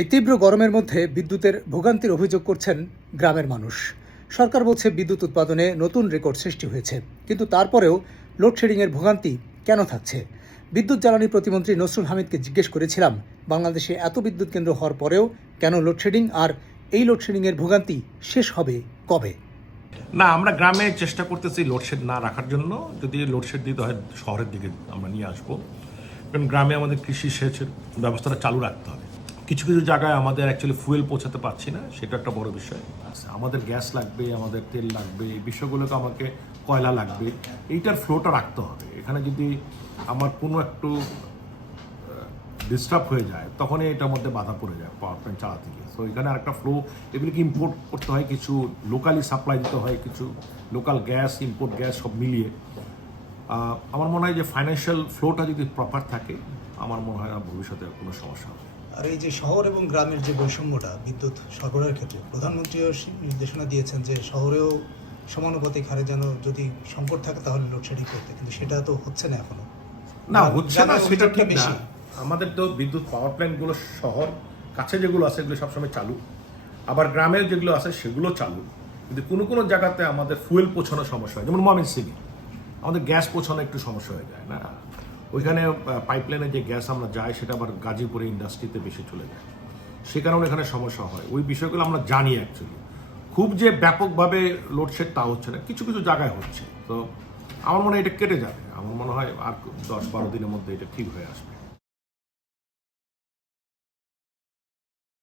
এই তীব্র গরমের মধ্যে বিদ্যুতের ভোগান্তির অভিযোগ করছেন গ্রামের মানুষ। সরকার বলছে বিদ্যুৎ উৎপাদনে নতুন রেকর্ড সৃষ্টি হয়েছে। কিন্তু তারপরেও লোডশেডিংয়ের ভোগান্তি কেন থাকছে? বিদ্যুৎ জ্বালানি প্রতিমন্ত্রী নসরুল হামিদকে জিজ্ঞেস করেছিলাম, বাংলাদেশে এত বিদ্যুৎ কেন্দ্র হওয়ার পরেও কেন লোডশেডিং আর এই লোডশেডিংয়ের ভোগান্তি শেষ হবে কবে? না, আমরা গ্রামে চেষ্টা করতেছি লোডশেড না রাখার জন্য। যদি লোডশেড দিতে হয় শহরের দিকে আমরা নিয়ে আসব। কারণ গ্রামে আমাদের কৃষি সেচের ব্যবস্থাটা চালু রাখতে হবে। কিছু কিছু জায়গায় আমাদের অ্যাকচুয়ালি ফুয়েল পৌঁছাতে পারছি না সেটা একটা বড় বিষয়। আচ্ছা, আমাদের গ্যাস লাগবে আমাদের তেল লাগবে এই বিষয়গুলোকে আমাকে কয়লা লাগবে এইটার ফ্লোটা রাখতে হবে। এখানে যদি আমার কোনো একটু ডিস্টার্ব হয়ে যায় তখনই এটার মধ্যে বাধা পড়ে যায় পাওয়ার প্ল্যান্ট চালাতে গিয়ে। সো এখানে আরেকটা ফ্লো এগুলিকে ইম্পোর্ট করতে হয় কিছু লোকালি সাপ্লাই দিতে হয় কিছু লোকাল গ্যাস ইম্পোর্ট গ্যাস সব মিলিয়ে। আমার মনে হয় যে ফাইন্যান্সিয়াল ফ্লোটা যদি প্রপার থাকে আমার মনে হয় না ভবিষ্যতে কোনো সমস্যা হবে। আর এই যে শহর এবং গ্রামের যে বৈষম্যটা বিদ্যুৎ সরবরাহের ক্ষেত্রে প্রধানমন্ত্রীও নির্দেশনা দিয়েছেন যে শহরেও সমানুপাতিক হারে যেন যদি সংকট থাকে তাহলে লোডশেডিং করতে কিন্তু সেটা তো হচ্ছে না এখনও। না হচ্ছে না সেটা ঠিক না। বেশি। আমাদের তো বিদ্যুৎ পাওয়ার প্ল্যান্টগুলো শহর কাছে যেগুলো আছে সেগুলো সবসময় চালু। আবার গ্রামের যেগুলো আছে সেগুলো চালু। কিন্তু কোনো কোনো জায়গাতে আমাদের ফুয়েল পৌঁছানোর সমস্যা হয়। যেমন মমিন সিংয়ে আমাদের গ্যাস পৌঁছানো একটু সমস্যা হয়ে যায় না? ওইখানে পাইপলাইনে যে গ্যাস আমরা যাই, সেটা আবার গাজীপুরে ইন্ডাস্ট্রিতে বেশি চলে যায়। সে কারণে এখানে সমস্যা হয়। ওই বিষয়গুলো আমরা জানি অ্যাকচুয়ালি খুব যে ব্যাপকভাবে লোডশেড তা হচ্ছে না, কিছু কিছু জায়গায় হচ্ছে। তো আমার মনে হয় এটা কেটে যাবে। আমার মনে হয় আর দশ বারো দিনের মধ্যে এটা ঠিক হয়ে আসবে।